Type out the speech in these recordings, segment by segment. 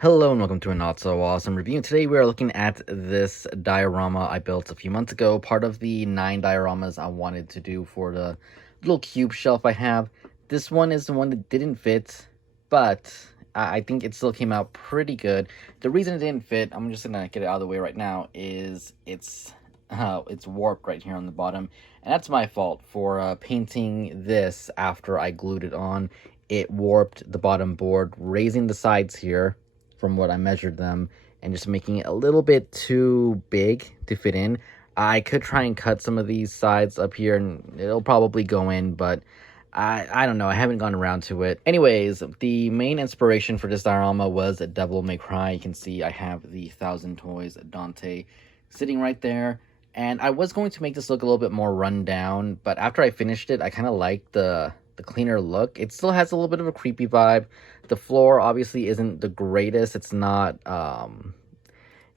Hello and welcome to a not so awesome review. Today we are looking at this diorama I built a few months ago, part of the 9 dioramas I wanted to do for the little cube shelf I have. This one is the one that didn't fit, but I think it still came out pretty good. The reason it didn't fit, I'm just gonna get it out of the way right now, is it's warped right here on the bottom, and that's my fault for painting this after I glued it on. It warped the bottom board, raising the sides here from what I measured them, and just making it a little bit too big to fit in. I could try and cut some of these sides up here and it'll probably go in, but I don't know. I haven't gone around to it. Anyways, the main inspiration for this diorama was Devil May Cry. You can see I have the 1,000 Toys Dante sitting right there. And I was going to make this look a little bit more run down, but after I finished it, I kind of liked the cleaner look. It still has a little bit of a creepy vibe. The floor obviously isn't the greatest. It's not,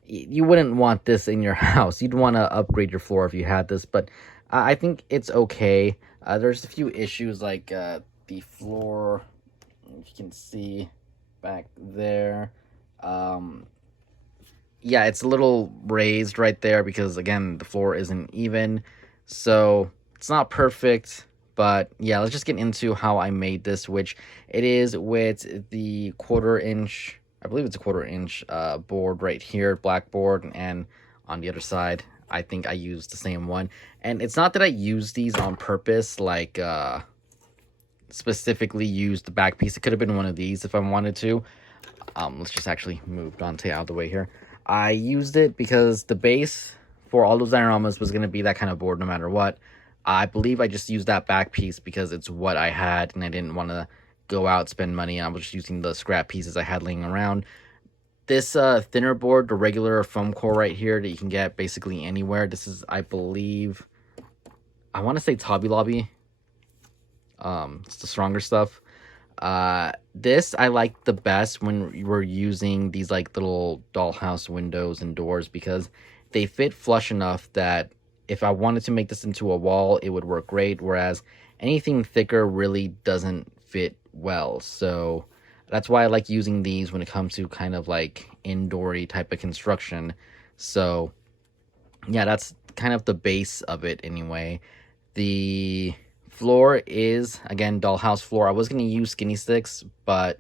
you wouldn't want this in your house. You'd want to upgrade your floor if you had this, but I think it's okay. There's a few issues like the floor, if you can see back there. Yeah, it's a little raised right there because, again, the floor isn't even. So it's not perfect. But yeah, let's just get into how I made this, which it is with the 1/4 inch, I believe it's a 1/4 inch board right here, black board, and on the other side, I think I used the same one. And it's not that I used these on purpose, like specifically used the back piece. It could have been one of these if I wanted to. Let's just actually move Dante out of the way here. I used it because the base for all those dioramas was going to be that kind of board no matter what. I believe I just used that back piece because it's what I had and I didn't want to go out, spend money. I was just using the scrap pieces I had laying around. This thinner board, the regular foam core right here that you can get basically anywhere. This is, I believe, I want to say Hobby Lobby. It's the stronger stuff. This I like the best when we're using these like little dollhouse windows and doors because they fit flush enough that if I wanted to make this into a wall, it would work great, whereas anything thicker really doesn't fit well. So that's why I like using these when it comes to kind of like indoor-y type of construction. So yeah, that's kind of the base of it anyway. The floor is, again, dollhouse floor. I was going to use skinny sticks, but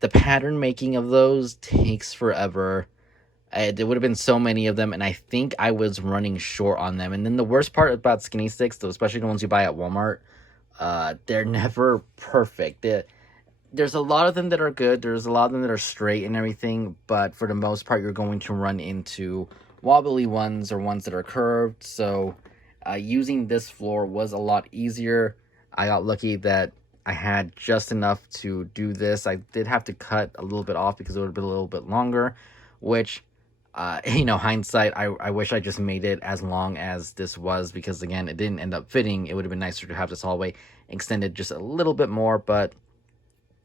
the pattern making of those takes forever. There would have been so many of them, and I think I was running short on them. And then the worst part about skinny sticks, though, especially the ones you buy at Walmart, they're never perfect. There's a lot of them that are good. There's a lot of them that are straight and everything, but for the most part, you're going to run into wobbly ones or ones that are curved. So using this floor was a lot easier. I got lucky that I had just enough to do this. I did have to cut a little bit off because it would have been a little bit longer, which hindsight, I wish I just made it as long as this was because, again, it didn't end up fitting. It would have been nicer to have this hallway extended just a little bit more, but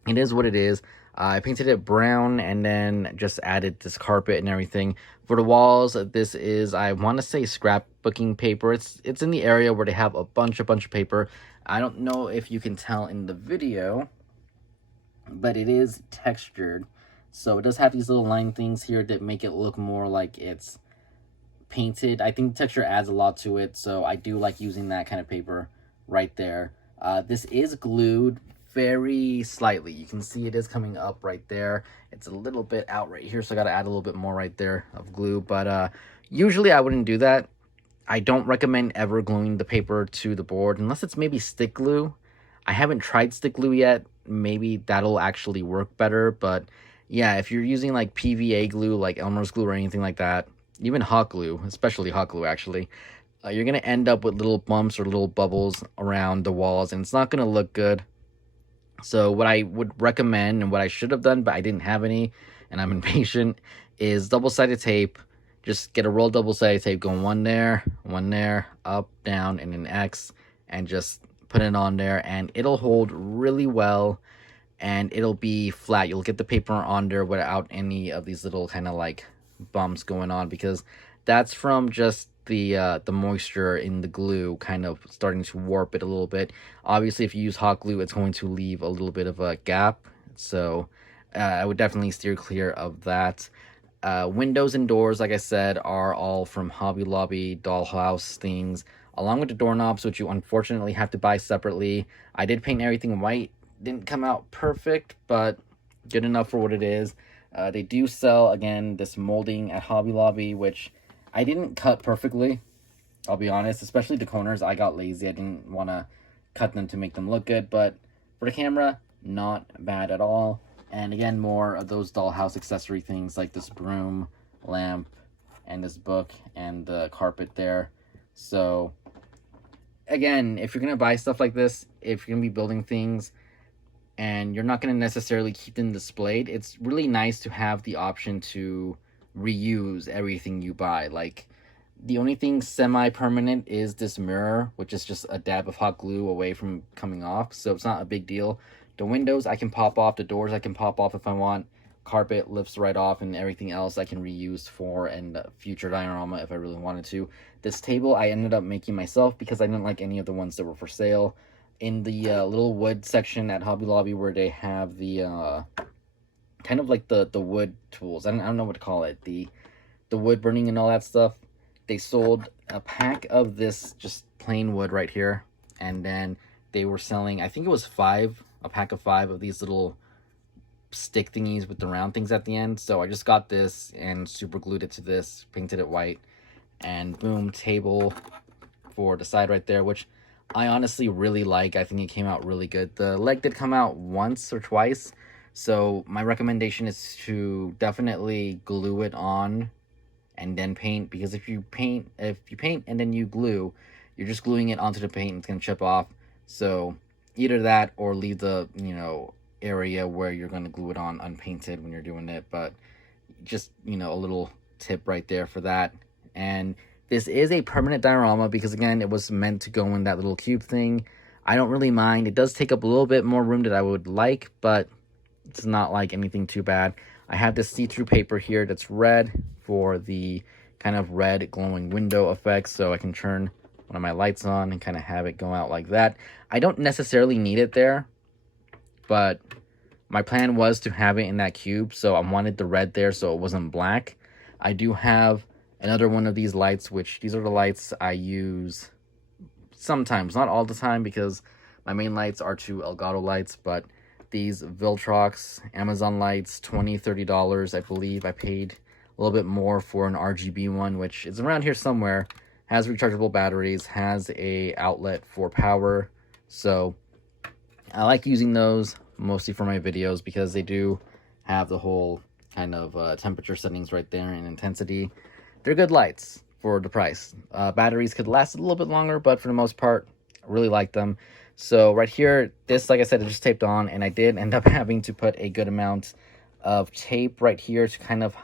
it is what it is. I painted it brown and then just added this carpet and everything. For the walls, this is, I want to say, scrapbooking paper. It's in the area where they have a bunch of paper. I don't know if you can tell in the video, but it is textured. So it does have these little line things here that make it look more like it's painted. I think the texture adds a lot to it, so I do like using that kind of paper right there. This is glued very slightly. You can see it is coming up right there. It's a little bit out right here, so I got to add a little bit more right there of glue. But usually I wouldn't do that. I don't recommend ever gluing the paper to the board unless it's maybe stick glue. I haven't tried stick glue yet. Maybe that'll actually work better, but yeah, if you're using like PVA glue, like Elmer's glue or anything like that, even hot glue, especially hot glue actually, you're going to end up with little bumps or little bubbles around the walls, and it's not going to look good. So what I would recommend, and what I should have done, but I didn't have any, and I'm impatient, is double-sided tape. Just get a roll of double-sided tape, go one there, up, down, and an X, and just put it on there, and it'll hold really well. And it'll be flat. You'll get the paper on there without any of these little kind of like bumps going on, because that's from just the moisture in the glue kind of starting to warp it a little bit. Obviously, if you use hot glue, it's going to leave a little bit of a gap. So I would definitely steer clear of that. Windows and doors, like I said, are all from Hobby Lobby, Dollhouse things, along with the doorknobs, which you unfortunately have to buy separately. I did paint everything white. Didn't come out perfect, but good enough for what it is. They do sell, again, this molding at Hobby Lobby, which I didn't cut perfectly, I'll be honest. Especially the corners, I got lazy. I didn't want to cut them to make them look good, but for the camera, not bad at all. And again, more of those dollhouse accessory things like this broom, lamp, and this book, and the carpet there. So again, if you're going to buy stuff like this, if you're going to be building things and you're not going to necessarily keep them displayed, it's really nice to have the option to reuse everything you buy. Like, the only thing semi-permanent is this mirror, which is just a dab of hot glue away from coming off, so it's not a big deal. The windows I can pop off, the doors I can pop off if I want, carpet lifts right off, and everything else I can reuse for and future diorama if I really wanted to. This table I ended up making myself because I didn't like any of the ones that were for sale. In the little wood section at Hobby Lobby where they have the kind of like the wood tools, I don't know what to call it, the wood burning and all that stuff, they sold a pack of this just plain wood right here, and then they were selling, I think it was a pack of 5 of these little stick thingies with the round things at the end. So I just got this and super glued it to this, painted it white, and boom, table for the side right there, which I honestly really like. I think it came out really good. The leg did come out once or twice, so my recommendation is to definitely glue it on and then paint, because if you paint and then you glue, you're just gluing it onto the paint and it's gonna chip off. So either that or leave the area where you're gonna glue it on unpainted when you're doing it. But just a little tip right there for that. And this is a permanent diorama because again, it was meant to go in that little cube thing. I don't really mind. It does take up a little bit more room than I would like, but it's not like anything too bad. I have this see-through paper here that's red for the kind of red glowing window effect, so I can turn one of my lights on and kind of have it go out like that. I don't necessarily need it there, but my plan was to have it in that cube, so I wanted the red there so it wasn't black. I do have another one of these lights, which these are the lights I use sometimes, not all the time, because my main lights are 2 Elgato lights, but these Viltrox Amazon lights, $20-$30, I believe. I paid a little bit more for an RGB one, which is around here somewhere, has rechargeable batteries, has a outlet for power. So I like using those mostly for my videos because they do have the whole kind of temperature settings right there and intensity. They're good lights for the price. Batteries could last a little bit longer, but for the most part, I really like them. So right here, this, like I said, is just taped on, and I did end up having to put a good amount of tape right here to kind of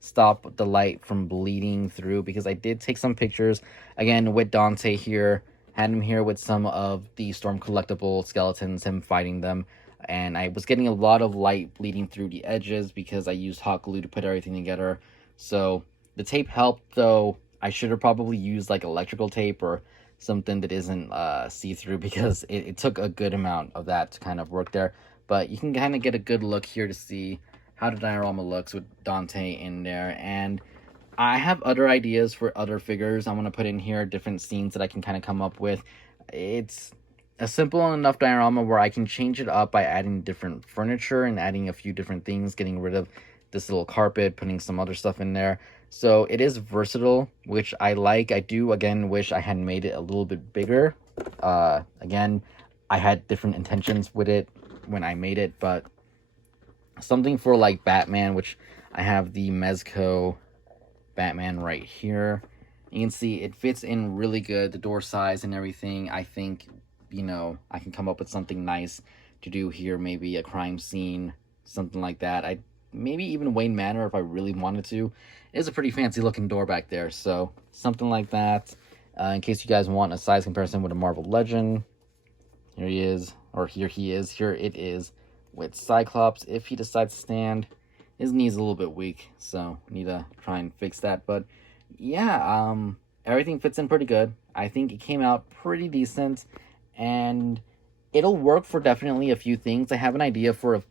stop the light from bleeding through, because I did take some pictures, again, with Dante here, had him here with some of the Storm collectible skeletons, him fighting them, and I was getting a lot of light bleeding through the edges because I used hot glue to put everything together. So the tape helped, though I should have probably used like electrical tape or something that isn't see-through, because it took a good amount of that to kind of work there. But you can kind of get a good look here to see how the diorama looks with Dante in there. And I have other ideas for other figures I want to put in here, different scenes that I can kind of come up with. It's a simple enough diorama where I can change it up by adding different furniture and adding a few different things, getting rid of this little carpet, putting some other stuff in there. So it is versatile, which I like. I do, again, wish I had made it a little bit bigger. Again, I had different intentions with it when I made it, but something for like Batman, which I have the Mezco Batman right here. You can see it fits in really good, the door size and everything. I think, I can come up with something nice to do here, maybe a crime scene, something like that. Maybe even Wayne Manor if I really wanted to. It is a pretty fancy looking door back there, so something like that. In case you guys want a size comparison with a Marvel Legend, here he is, or here it is, with Cyclops. If he decides to stand, his knee's a little bit weak, so need to try and fix that. But yeah, everything fits in pretty good. I think it came out pretty decent, and it'll work for definitely a few things. I have an idea for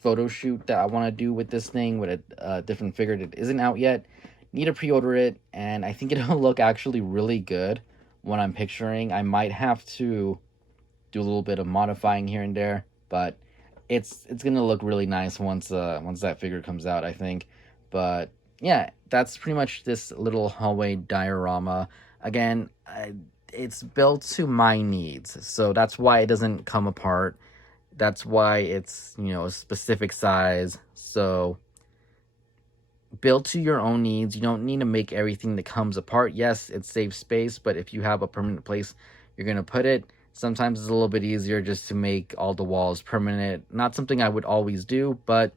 photo shoot that I want to do with this thing with a different figure that isn't out yet. Need to pre-order it, and I think it'll look actually really good when I'm picturing. I might have to do a little bit of modifying here and there, but it's gonna look really nice once that figure comes out, I think. But yeah, that's pretty much this little hallway diorama. Again, it's built to my needs, so that's why it doesn't come apart. That's why it's, you know, a specific size. So build to your own needs. You don't need to make everything that comes apart. Yes, it saves space, but if you have a permanent place you're gonna put it, sometimes it's a little bit easier just to make all the walls permanent. Not something I would always do, but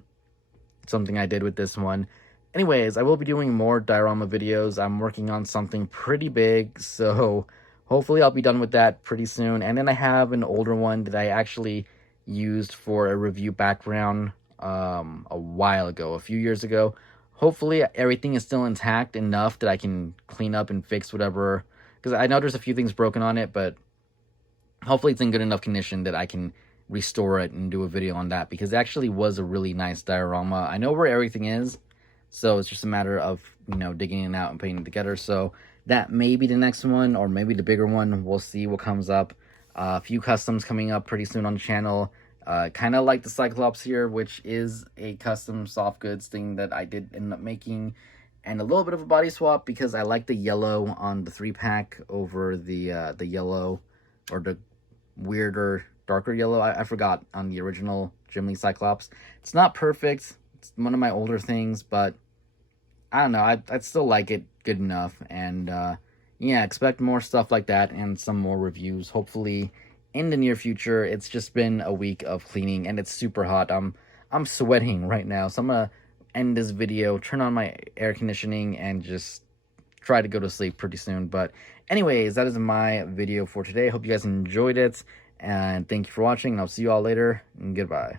something I did with this one. Anyways, I will be doing more diorama videos. I'm working on something pretty big, so hopefully I'll be done with that pretty soon. And then I have an older one that I actually used for a review background a while ago, a few years ago. Hopefully everything is still intact enough that I can clean up and fix whatever, because I know there's a few things broken on it, but hopefully it's in good enough condition that I can restore it and do a video on that, because it actually was a really nice diorama. I know where everything is, so it's just a matter of, you know, digging it out and putting it together. So that may be the next one, or maybe the bigger one. We'll see what comes up. A few customs coming up pretty soon on the channel. Kind of like the Cyclops here, which is a custom soft goods thing that I did end up making, and a little bit of a body swap because I like the yellow on the 3-pack over the yellow, or the weirder, darker yellow. I forgot on the original Jim Lee Cyclops. It's not perfect. It's one of my older things, but I don't know. I'd still like it good enough. And yeah, expect more stuff like that and some more reviews, hopefully in the near future. It's just been a week of cleaning and it's super hot. I'm sweating right now, so I'm gonna end this video, turn on my air conditioning, and just try to go to sleep pretty soon. But anyways, that is my video for today. Hope you guys enjoyed it, and thank you for watching, and I'll see you all later, and goodbye.